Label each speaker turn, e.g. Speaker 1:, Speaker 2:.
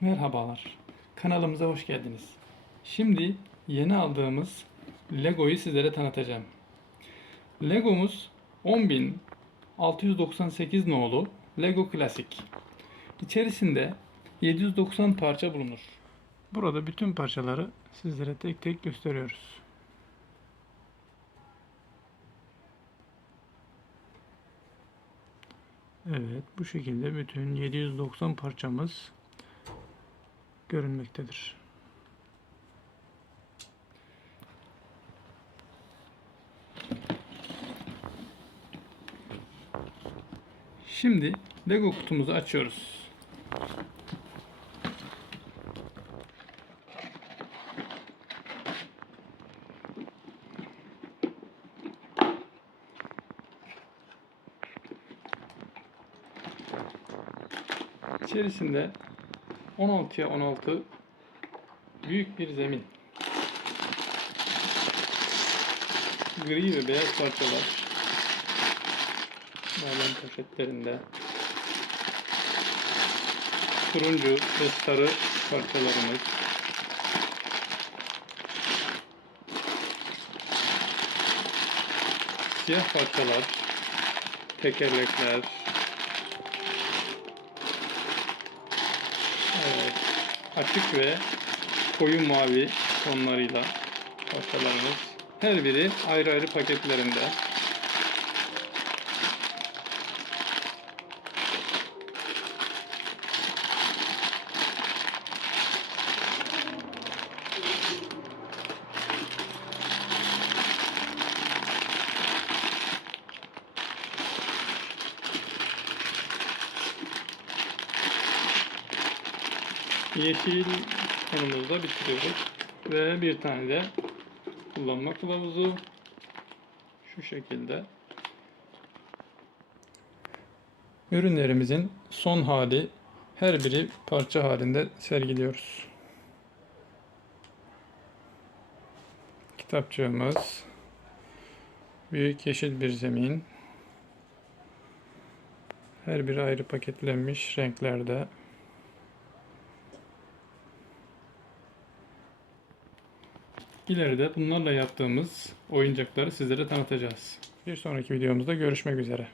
Speaker 1: Merhabalar. Kanalımıza hoş geldiniz. Şimdi yeni aldığımız Lego'yu sizlere tanıtacağım. Legomuz 10.698 nolu Lego Klasik. İçerisinde 790 parça bulunur. Burada bütün parçaları sizlere tek tek gösteriyoruz. Evet, bu şekilde bütün 790 parçamız görünmektedir. Şimdi Lego kutumuzu açıyoruz. İçerisinde 16'ya 16 büyük bir zemin. Gri ve beyaz parçalar. Naylon poşetlerinde. Turuncu ve sarı parçalarımız. Siyah parçalar. Tekerlekler. Açık ve koyu mavi tonlarıyla parçalarımız. Her biri ayrı ayrı paketlerinde. Yeşil konumuzda bitiriyoruz. Ve bir tane de kullanma kılavuzu şu şekilde. Ürünlerimizin son hali her biri parça halinde sergiliyoruz. Kitapçığımız, büyük yeşil bir zemin, her biri ayrı paketlenmiş renklerde. İleride bunlarla yaptığımız oyuncakları sizlere tanıtacağız. Bir sonraki videomuzda görüşmek üzere.